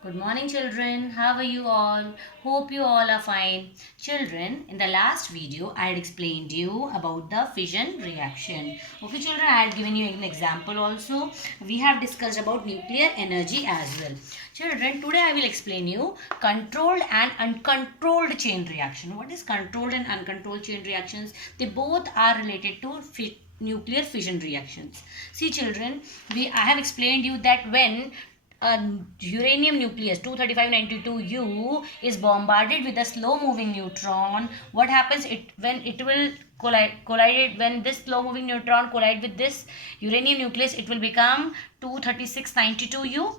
Good morning, children. How are you all? Hope you all are fine. Children, in the last video, I had explained you about the fission reaction. Okay, children, I had given you an example also. We have discussed about nuclear energy as well. Children, today I will explain you controlled and uncontrolled chain reaction. What is controlled and uncontrolled chain reactions? They both are related to nuclear fission reactions. See, children, I have explained you that when a uranium nucleus 23592U is bombarded with a slow moving neutron, what happens it when it will collide when this slow moving neutron collide with this uranium nucleus, it will become 23692U.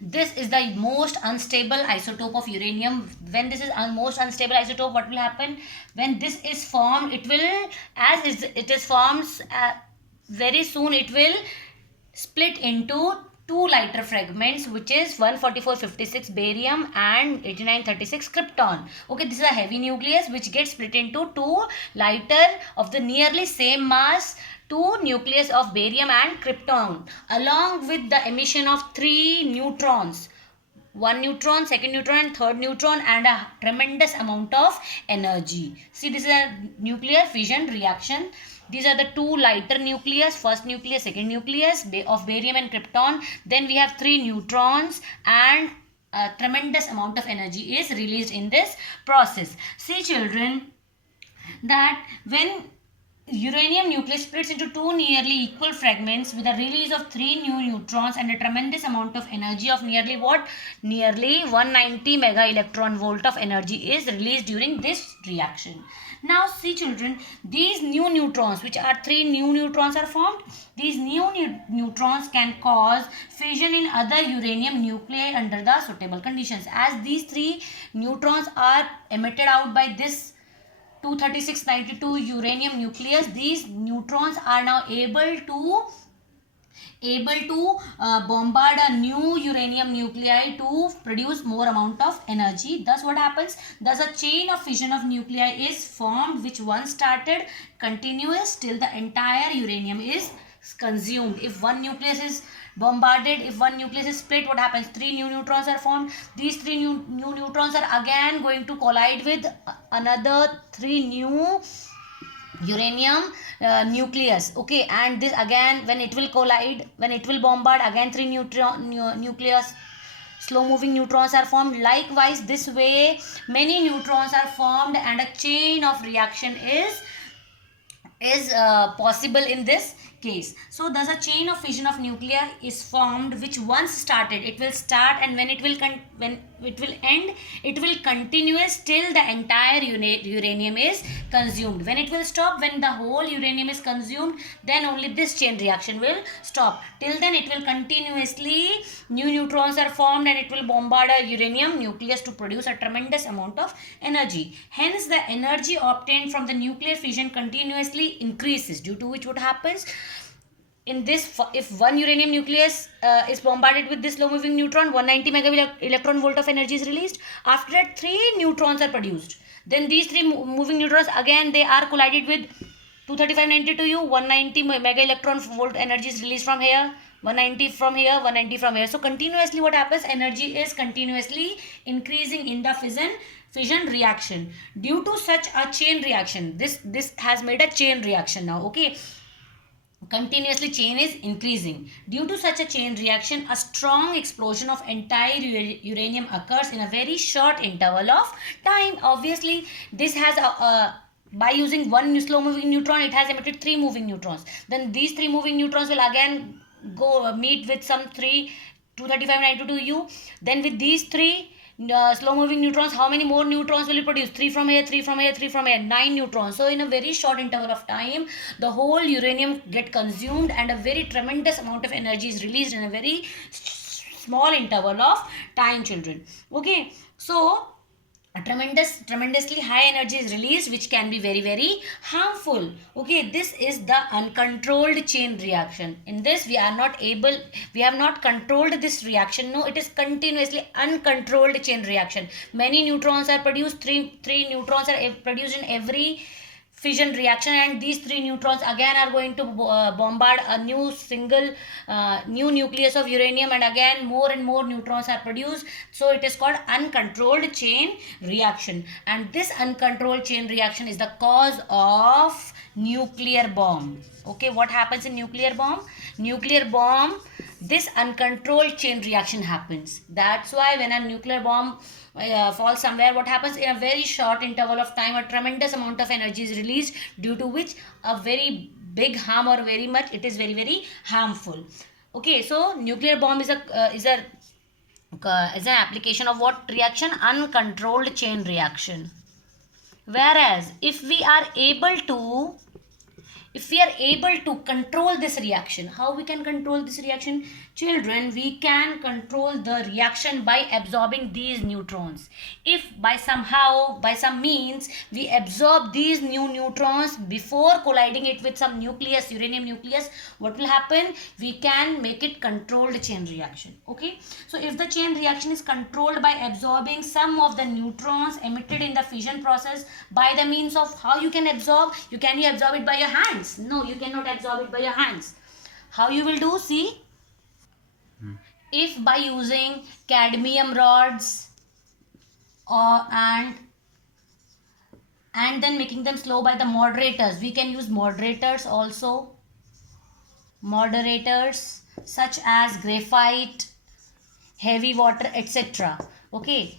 This is the most unstable isotope of uranium. When this is most unstable isotope, what will happen when this is formed? It will, it is formed, very soon it will split into two lighter fragments, which is 14456 barium and 8936 krypton. Okay, this is a heavy nucleus which gets split into two lighter of the nearly same mass, two nucleus of barium and krypton, along with the emission of three neutrons, one neutron, second neutron, and third neutron, and a tremendous amount of energy. See, this is a nuclear fission reaction. These are the two lighter nucleus, first nucleus, second nucleus of barium and krypton. Then we have three neutrons, and a tremendous amount of energy is released in this process. See, children, that when uranium nucleus splits into two nearly equal fragments with a release of three new neutrons and a tremendous amount of energy of nearly what? Nearly 190 mega electron volt of energy is released during this reaction. Now see, children, these new neutrons, which are three new neutrons are formed. These new neutrons can cause fission in other uranium nuclei under the suitable conditions. As these three neutrons are emitted out by this 23692 uranium nucleus, these neutrons are now able to bombard a new uranium nuclei to produce more amount of energy. Thus what happens? Thus a chain of fission of nuclei is formed, which once started continuous till the entire uranium is consumed. If one nucleus is bombarded, if one nucleus is split, what happens? Three new neutrons are formed. These three new neutrons are again going to collide with another three new uranium nucleus. Okay, and this again, when it will collide, when it will bombard, again three nucleus slow moving neutrons are formed. Likewise, this way many neutrons are formed and a chain of reaction is possible in this case. So thus a chain of fission of nuclei is formed, which once started, it will start, and when it will when it will end, it will continuous till the entire uranium is consumed. When it will stop, when the whole uranium is consumed, then only this chain reaction will stop. Till then it will continuously, new neutrons are formed and it will bombard a uranium nucleus to produce a tremendous amount of energy. Hence the energy obtained from the nuclear fission continuously increases, due to which what happens in this, if one uranium nucleus is bombarded with this slow moving neutron, 190 mega electron volt of energy is released. After that, three neutrons are produced. Then these three moving neutrons, again they are collided with 23592U, 190 mega electron volt energy is released from here, 190 from here, 190 from here. So continuously what happens? Energy is continuously increasing in the fission reaction. Due to such a chain reaction, this has made a chain reaction now. Okay, continuously chain is increasing. Due to such a chain reaction, a strong explosion of entire uranium occurs in a very short interval of time. Obviously this has by using one slow moving neutron, it has emitted three moving neutrons. Then these three moving neutrons will again go meet with some three 23592U. Then with these three slow moving neutrons, how many more neutrons will it produce? Three from here, three from here, three from here, nine neutrons. So in a very short interval of time, the whole uranium get consumed and a very tremendous amount of energy is released in a very small interval of time, children. Okay, so a tremendously high energy is released, which can be very harmful. Okay, this is the uncontrolled chain reaction. In this we have not controlled this reaction. No, it is continuously uncontrolled chain reaction. Many neutrons are produced, three neutrons are produced in every fission reaction, and these three neutrons again are going to bombard a new single new nucleus of uranium, and again more and more neutrons are produced. So it is called uncontrolled chain reaction, and this uncontrolled chain reaction is the cause of nuclear bomb. Okay, what happens in nuclear bomb? Nuclear bomb, this uncontrolled chain reaction happens. That's why when a nuclear bomb falls somewhere, what happens? In a very short interval of time, a tremendous amount of energy is released, due to which a very big harm, or very much it is very very harmful. Okay, so nuclear bomb is an application of what reaction? Uncontrolled chain reaction. Whereas if we are able to control this reaction, how we can control this reaction? Children, we can control the reaction by absorbing these neutrons. If by some means we absorb these new neutrons before colliding it with some nucleus, uranium nucleus, what will happen? We can make it controlled chain reaction. Okay, so if the chain reaction is controlled by absorbing some of the neutrons emitted in the fission process, by the means of how you can absorb? You absorb it by your hands? No, you cannot absorb it by your hands. How you will do? See, if by using cadmium rods and then making them slow by the moderators, we can use moderators also. Moderators such as graphite, heavy water, etc. Okay,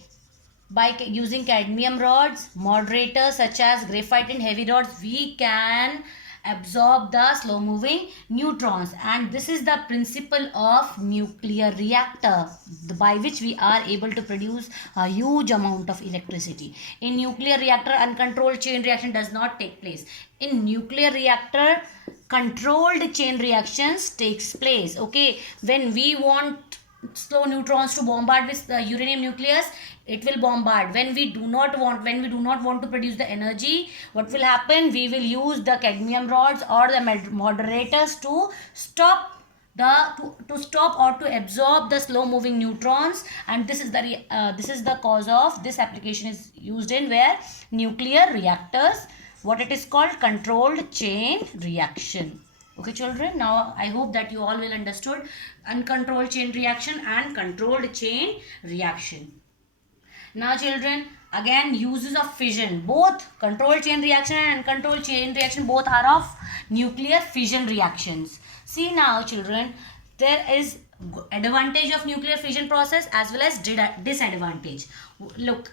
by using cadmium rods, moderators such as graphite and heavy rods, we can absorb the slow moving neutrons, and this is the principle of nuclear reactor, by which we are able to produce a huge amount of electricity. In nuclear reactor, uncontrolled chain reaction does not take place. In nuclear reactor, controlled chain reactions takes place. Okay, when we want slow neutrons to bombard with the uranium nucleus, it will bombard. When we do not want to produce the energy, what will happen? We will use the cadmium rods or the moderators to stop or to absorb the slow moving neutrons, and this is the cause of this application is used in where? Nuclear reactors. What it is called? Controlled chain reaction. Okay children, now I hope that you all will understood uncontrolled chain reaction and controlled chain reaction. Now children, again uses of fission. Both controlled chain reaction and uncontrolled chain reaction, both are of nuclear fission reactions. See now children, there is advantage of nuclear fission process as well as disadvantage. Look,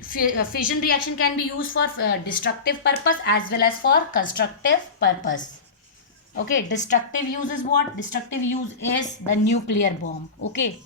fission reaction can be used for destructive purpose as well as for constructive purpose. Okay, destructive use is what? Destructive use is the nuclear bomb. Okay,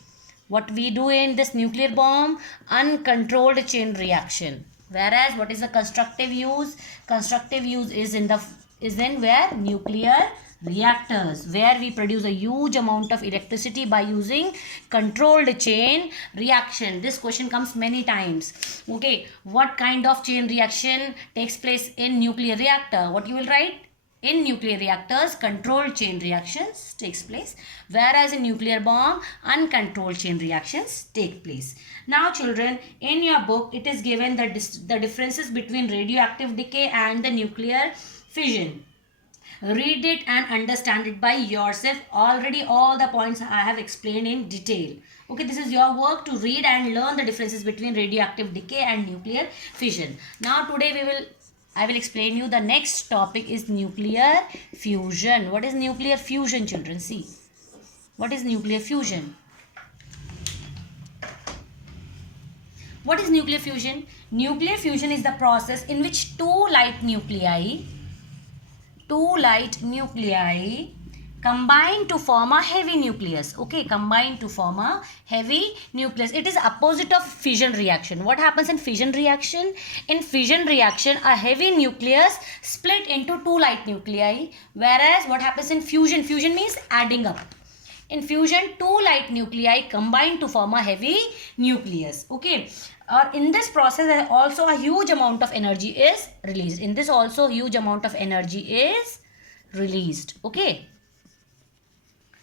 what we do in this nuclear bomb? Uncontrolled chain reaction. Whereas what is the constructive use? Constructive use is in where? Nuclear reactors, where we produce a huge amount of electricity by using controlled chain reaction. This question comes many times. Okay, what kind of chain reaction takes place in nuclear reactor? What you will write? In nuclear reactors, controlled chain reactions takes place, whereas in nuclear bomb, uncontrolled chain reactions take place. Now children, in your book it is given the differences between radioactive decay and the nuclear fission. Read it and understand it by yourself. Already all the points I have explained in detail. Okay, this is your work to read and learn the differences between radioactive decay and nuclear fission. Now today I will explain you the next topic is nuclear fusion. What is nuclear fusion children? See, what is nuclear fusion? What is nuclear fusion? Nuclear fusion is the process in which two light nuclei combine to form a heavy nucleus. Okay, combine to form a heavy nucleus. It is opposite of fission reaction. What happens in fission reaction? In fission reaction, a heavy nucleus split into two light nuclei, whereas what happens in fusion? Fusion means adding up. In fusion, two light nuclei combine to form a heavy nucleus. Okay, in this process also a huge amount of energy is released. In this also huge amount of energy is released. Okay,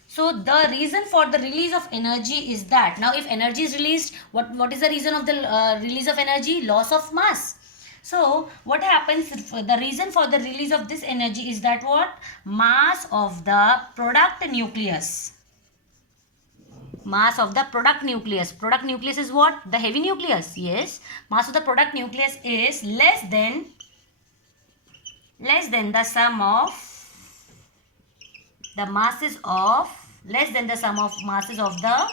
so the reason for the release of energy is that, now if energy is released, what is the reason of the release of energy? Loss of mass. So what happens, the reason for the release of this energy is that what? Mass of the product nucleus. Mass of the product nucleus. Product nucleus is what? The heavy nucleus. Yes. Mass of the product nucleus is less than the sum of the masses of the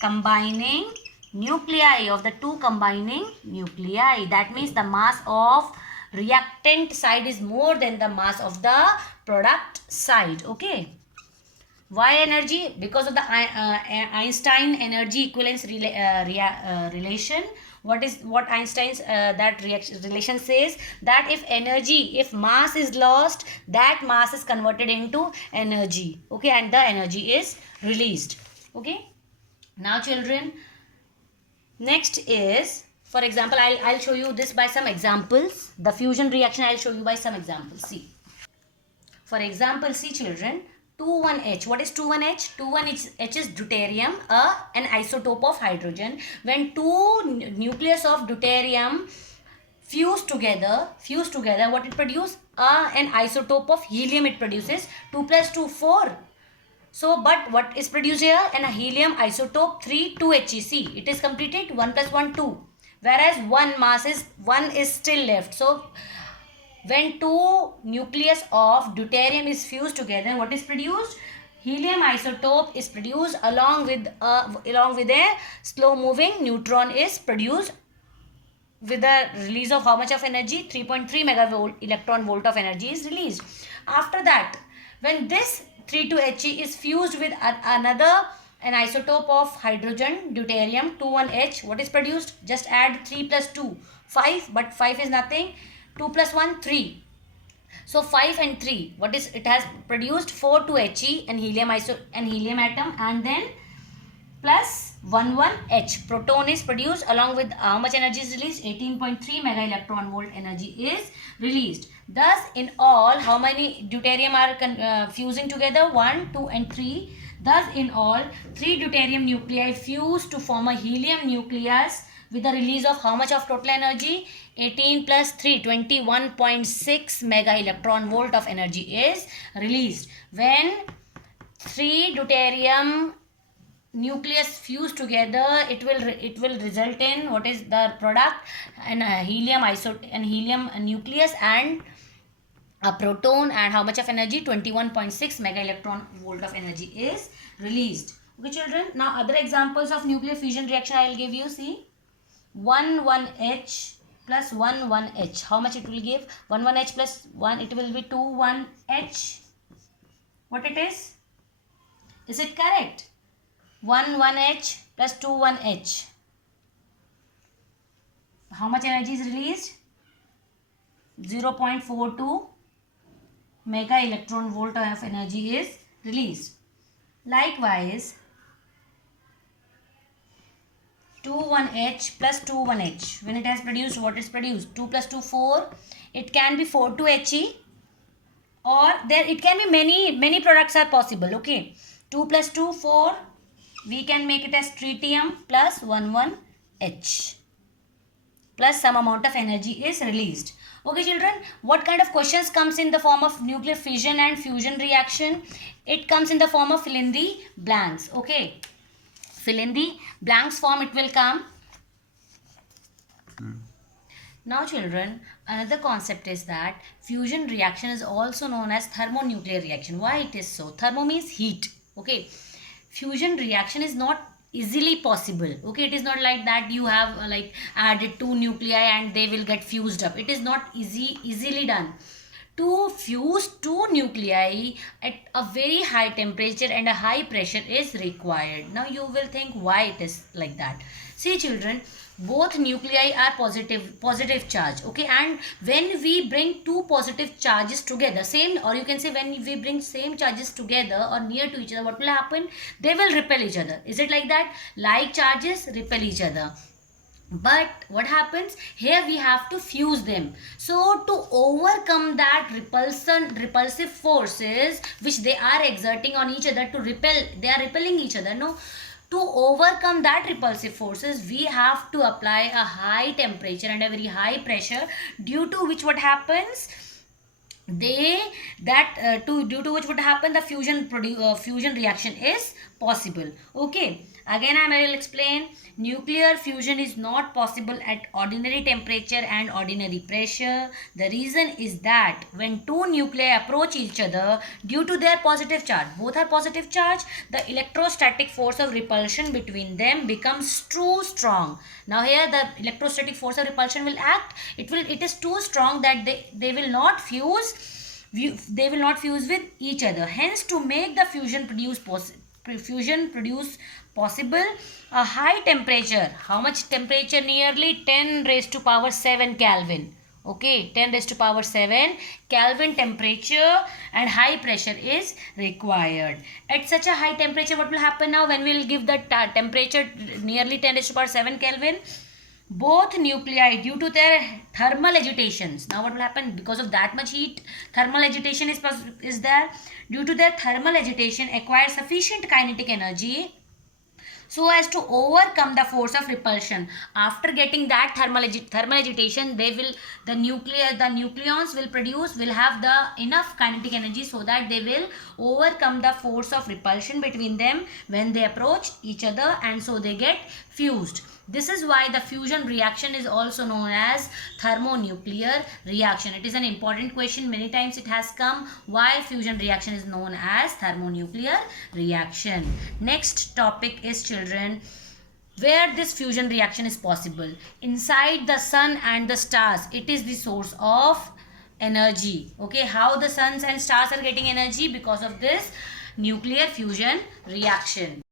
combining nuclei of the two combining nuclei. That means the mass of reactant side is more than the mass of the product side. Okay. Why energy? Because of the Einstein energy equivalence relation. What Einstein's relation says? That if mass is lost, that mass is converted into energy. Okay, and the energy is released. Okay. Now children, next is, for example, I'll show you this by some examples. The fusion reaction I'll show you by some examples. See. For example, see children, 2,1H. What is 2,1H? 2,1H is deuterium, an isotope of hydrogen. When two nucleus of deuterium fuse together, what it produces? An isotope of helium it produces. 2 plus 2, 4. So, but what is produced here? An helium isotope 3, 2HEC. It is completed. 1 plus 1, 2. Whereas one is still left. So, when two nucleus of deuterium is fused together, what is produced? Helium isotope is produced along with a slow moving neutron is produced with a release of how much of energy? 3.3 megavolt electron volt of energy is released. After that, when this 32He is fused with an isotope of hydrogen, deuterium, 21H, what is produced? Just add 3 plus 2, 5, but 5 is nothing. 2 plus 1, 3. So 5 and 3, what is it has produced? 4 2He and helium atom, and then plus 11H. Proton is produced along with how much energy is released? 18.3 mega electron volt energy is released. Thus, in all, how many deuterium are fusing together? 1, 2 and 3. Thus, in all, 3 deuterium nuclei fuse to form a helium nucleus with a release of how much of total energy? 18 plus 3, 21.6 mega electron volt of energy is released. When 3 deuterium nucleus fuse together, it will result in what is the product? And helium nucleus and a proton, and how much of energy? 21.6 mega electron volt of energy is released. Okay children, now other examples of nuclear fusion reaction I will give you. See, 1,1H plus 1,1H. How much it will give? 1,1H plus 1, it will be 2,1H. What it is? Is it correct? 1,1H plus 2,1H. How much energy is released? 0.42 mega electron volt of energy is released. Likewise, 2,1H plus 2,1H. When it has produced, what is produced? 2 plus 2, 4. It can be 4 2He, or there it can be many products are possible. Okay, 2 plus 2, 4. We can make it as tritium plus 1,1H plus some amount of energy is released. Okay children, what kind of questions comes in the form of nuclear fission and fusion reaction? It comes in the form of fill in the blanks. Okay, fill in the blanks form it will come. Now children, another concept is that fusion reaction is also known as thermonuclear reaction. Why it is so? Thermo means heat. Okay, fusion reaction is not easily possible. Okay, it is not like that you have added two nuclei and they will get fused up. It is not easily done. To fuse two nuclei at a very high temperature and a high pressure is required. Now you will think why it is like that. See children, both nuclei are positive charge. Okay, and when we bring two positive charges together, same, or you can say when we bring same charges together or near to each other, what will happen? They will repel each other. Is it like that? Like charges repel each other. But what happens here? We have to fuse them. So to overcome that repulsive forces which they are exerting on each other to repel, they are repelling each other. No, To overcome that repulsive forces, we have to apply a high temperature and a very high pressure, due to which what happens, due to which what happen, the fusion reaction is possible. Okay, again I will explain. Nuclear fusion is not possible at ordinary temperature and ordinary pressure. The reason is that when two nuclei approach each other, due to their positive charge, both are positive charge, the electrostatic force of repulsion between them becomes too strong. Now here the electrostatic force of repulsion will act, it is too strong that they will not fuse, with each other. Hence, to make the fusion produce possible, a high temperature, how much temperature? Nearly 10 raised to power 7 Kelvin. Okay, 10 raised to power 7 Kelvin temperature and high pressure is required. At such a high temperature, what will happen now when we will give the temperature nearly 10 raised to power 7 Kelvin? Both nuclei, due to their thermal agitations, now what will happen? Because of that much heat, thermal agitation is there. Due to their thermal agitation, acquire sufficient kinetic energy so as to overcome the force of repulsion. After getting that thermal agitation, the nucleons will have the enough kinetic energy so that they will overcome the force of repulsion between them when they approach each other, and so they get fused. This is why the fusion reaction is also known as thermonuclear reaction. It is an important question. Many times it has come. Why fusion reaction is known as thermonuclear reaction? Next topic is, children, where this fusion reaction is possible. Inside the sun and the stars. It is the source of energy. Okay, how the suns and stars are getting energy? Because of this nuclear fusion reaction.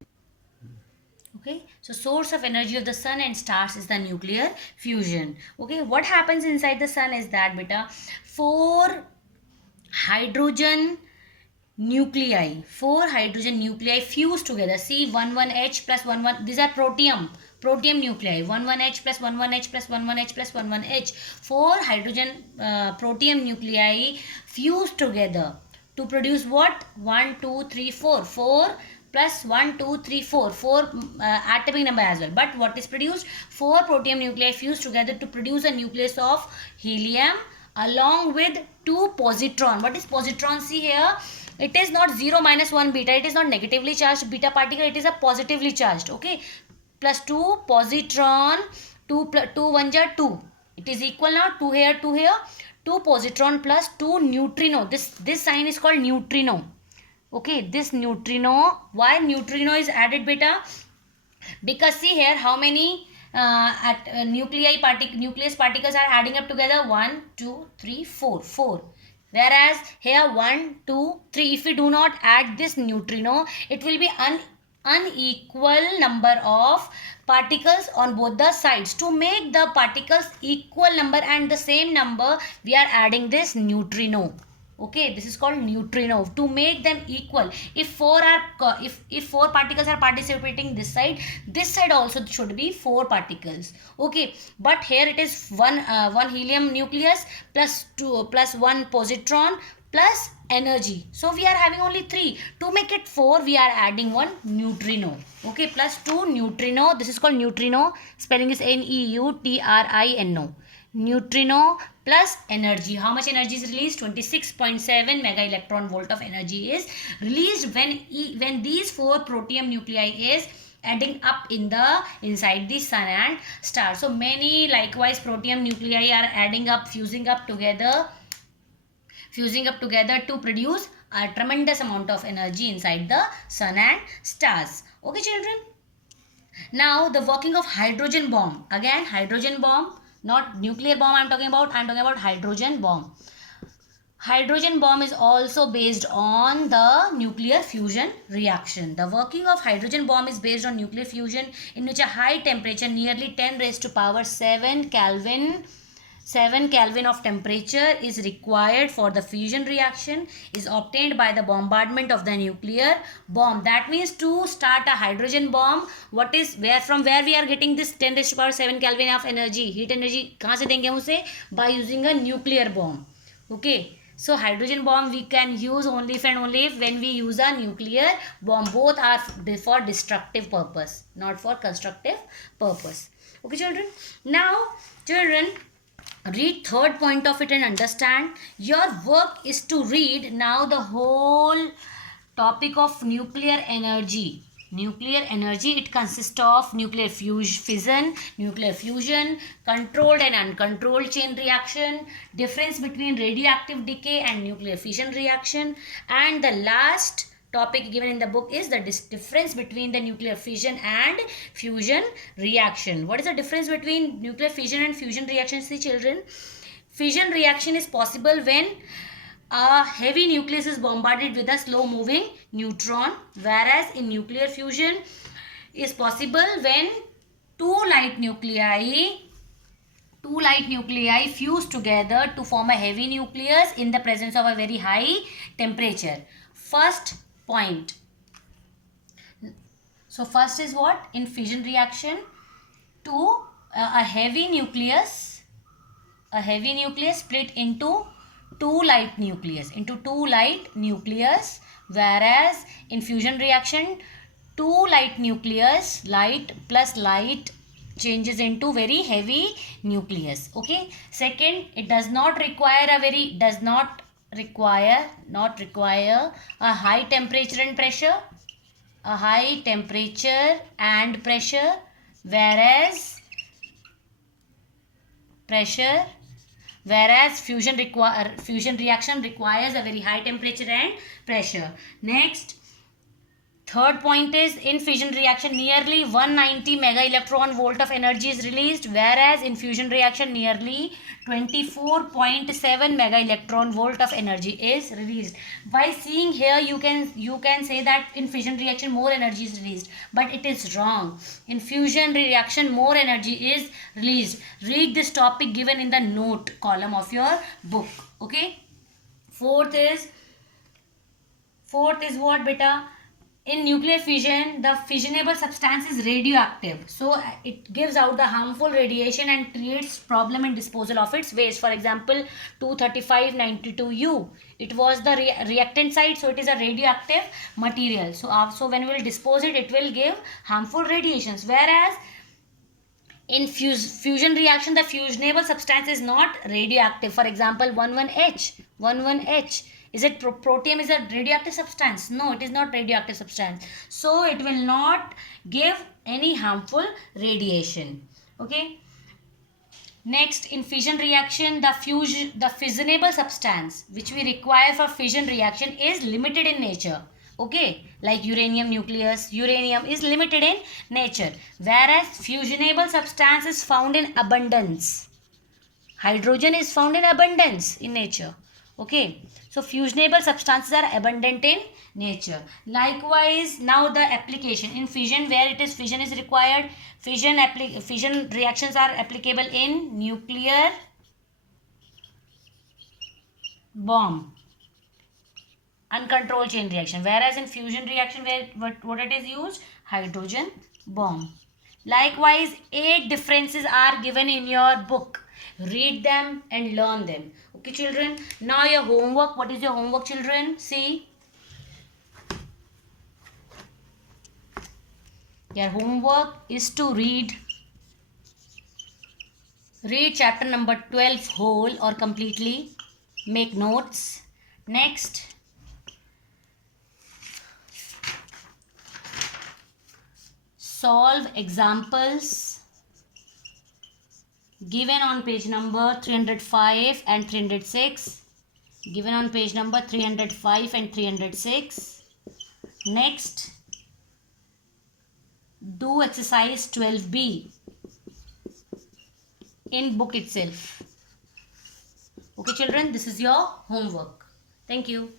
Okay, so source of energy of the sun and stars is the nuclear fusion. Okay, what happens inside the sun is that, beta, 4 hydrogen nuclei fuse together. See, 11H plus 11, these are protium nuclei, 11H plus 11H plus 11H plus 11H. 4 hydrogen protium nuclei fuse together to produce what? 1 2 3 4 4 plus 1 2 3 4 atomic number as well. But what is produced? 4 protium nuclei fused together to produce a nucleus of helium along with 2 positron. What is positron? See here, it is not 0 minus 1 beta, it is not negatively charged beta particle, it is a positively charged. Okay, plus 2 positron, 2 1 jar 2, it is equal now, 2 here 2 here, 2 positron plus 2 neutrino. This sign is called neutrino. Okay, this neutrino. Why neutrino is added, beta? Because see here, how many nucleus particles are adding up together? 1 2 3 4. Whereas here 1 2 3, if we do not add this neutrino, it will be unequal number of particles on both the sides. To make the particles equal number and the same number, we are adding this neutrino. Okay, this is called neutrino, to make them equal. If 4 particles are participating this side also should be 4 particles. Okay, but here it is one helium nucleus plus 1 positron plus energy. So we are having only 3. To make it 4, we are adding 1 neutrino. Okay, plus 2 neutrino. This is called neutrino. Spelling is Neutrino. Neutrino plus energy. How much energy is released? 26.7 mega electron volt of energy is released when these 4 protium nuclei is adding up inside the sun and star. So many likewise protium nuclei are adding up, fusing up together to produce a tremendous amount of energy inside the sun and stars. Okay, children. Now the working of hydrogen bomb. Again, hydrogen bomb. Not nuclear bomb I'm talking about hydrogen bomb. Hydrogen bomb is also based on the nuclear fusion reaction. The working of hydrogen bomb is based on nuclear fusion, in which a high temperature, nearly 10 raised to power 7 Kelvin of temperature is required for the fusion reaction, is obtained by the bombardment of the nuclear bomb. That means to start a hydrogen bomb, from where we are getting this 10 raised to power 7 Kelvin of energy, heat energy, kahan se denge hum use? By using a nuclear bomb. Okay, So hydrogen bomb we can use only if and only if when we use a nuclear bomb. Both are for destructive purpose, not for constructive purpose. Okay, children. Now, children, read third point of it and understand. Your work is to read now the whole topic of nuclear energy. Nuclear energy, it consists of nuclear fission, nuclear fusion, controlled and uncontrolled chain reaction, difference between radioactive decay and nuclear fission reaction, and the last topic given in the book is the difference between the nuclear fission and fusion reaction. What is the difference between nuclear fission and fusion reaction? See, children, fission reaction is possible when a heavy nucleus is bombarded with a slow moving neutron, whereas in nuclear fusion is possible when two light nuclei fuse together to form a heavy nucleus in the presence of a very high temperature. First point. So first is what? In fission reaction, a heavy nucleus split into two light nucleus, whereas in fusion reaction, two light nucleus, light plus light, changes into very heavy nucleus. Okay. Second, it does not require a high temperature and pressure, whereas fusion reaction requires a very high temperature and pressure. Next, third point is, in fission reaction nearly 190 mega electron volt of energy is released, whereas in fusion reaction nearly 24.7 mega electron volt of energy is released. By seeing here, you can say that in fission reaction more energy is released, but it is wrong. In fusion reaction more energy is released. Read this topic given in the note column of your book. Okay. Fourth is what, beta? In nuclear fission, the fissionable substance is radioactive, so it gives out the harmful radiation and creates problem in disposal of its waste. For example, 23592U, it was the reactant site, so it is a radioactive material. So when we will dispose it, it will give harmful radiations. Whereas in fusion reaction, the fusionable substance is not radioactive. For example, 11H. Is it protium is a radioactive substance? No, it is not radioactive substance. So it will not give any harmful radiation. Okay. Next, in fission reaction, the fissionable substance which we require for fission reaction is limited in nature. Okay, like uranium nucleus, uranium is limited in nature, whereas fusionable substance is found in abundance. Hydrogen is found in abundance in nature. Okay, so fusionable substances are abundant in nature. Likewise, now the application in fission, where it is fission is required, fission reactions are applicable in nuclear bomb, uncontrolled chain reaction, whereas in fusion reaction, where what it is used, hydrogen bomb. Likewise, 8 differences are given in your book. Read them and learn them. Okay, children. Now your homework. What is your homework, children? See. Your homework is to read chapter number 12 whole or completely. Make notes. Next, solve examples given on page number 305 and 306. Given on page number 305 and 306. Next, do exercise 12B in book itself. Okay, children, this is your homework. Thank you.